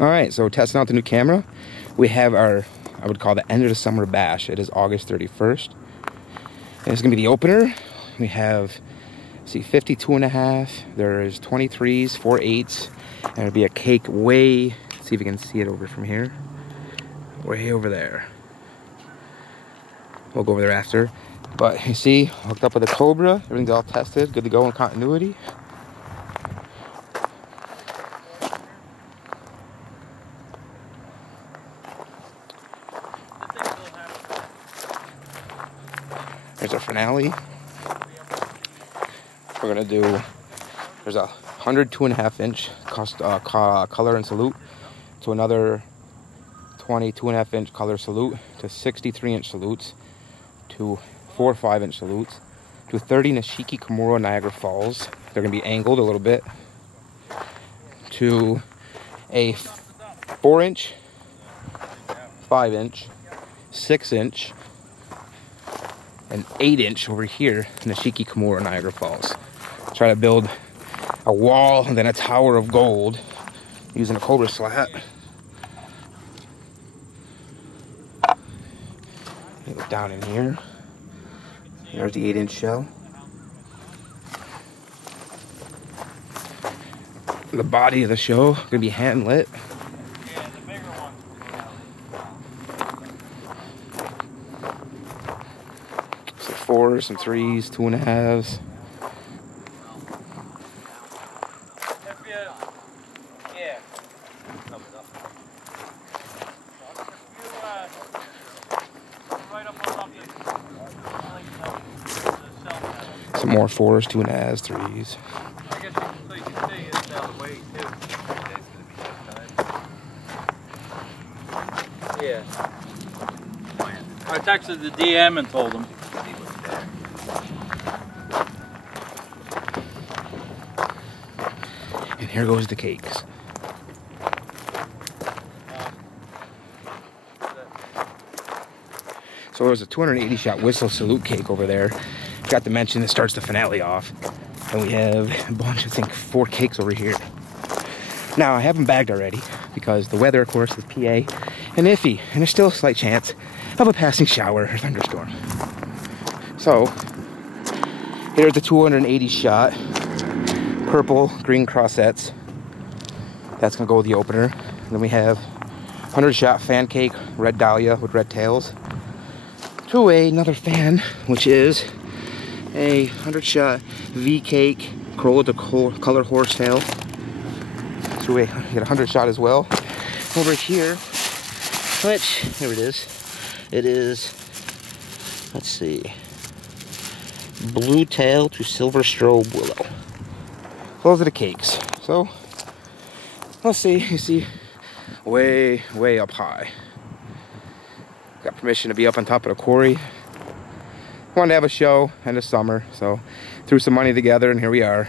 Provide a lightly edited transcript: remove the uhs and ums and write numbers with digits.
All right, so testing out the new camera. We have our, I would call the end of the summer bash. It is August 31st. And it's gonna be the opener. We have, see, 52.5. There's 23s, 4 8s, and it'll be a cake way, see if you can see it over from here. Way over there. We'll go over there after. But you see, hooked up with a Cobra. Everything's all tested, good to go in continuity. There's our finale. We're gonna do, there's a 102.5 inch color and salute to another 22.5 inch color salute to 63 inch salutes to 4 5 inch salutes to 30 Nishiki Kimura Niagara Falls. They're gonna be angled a little bit to a 4 inch, 5 inch, 6 inch, and 8 inch over here in Nishiki Kimura Niagara Falls. Try to build a wall and then a tower of gold using a Cobra slat. Go down in here. There's the 8 inch shell. The body of the show gonna be hand lit. Yeah, the bigger one. So 4s, some 3s, 2.5s. Yeah. Some more 4s, 2.5s, 3s. I guess you can see it's down the way too. Yeah. I texted the DM and told him. And here goes the cakes. So there's a 280 shot whistle salute cake over there. Forgot to mention it starts the finale off. And we have a bunch, I think 4 cakes over here. Now I have them bagged already because the weather of course is PA and iffy, and there's still a slight chance of a passing shower or thunderstorm. So here's the 280 shot purple green crossettes. That's gonna go with the opener. And then we have 100 shot fan cake, red dahlia with red tails. To another fan, which is a 100 shot V cake, Corolla to color horsetail. To a, get a 100 shot as well. Over here, which, here it is. It is, let's see, blue tail to silver strobe willow. Those are the cakes. So, let's see, you see, way up high. Got permission to be up on top of the quarry. Wanted to have a show end of summer, so threw some money together and here we are.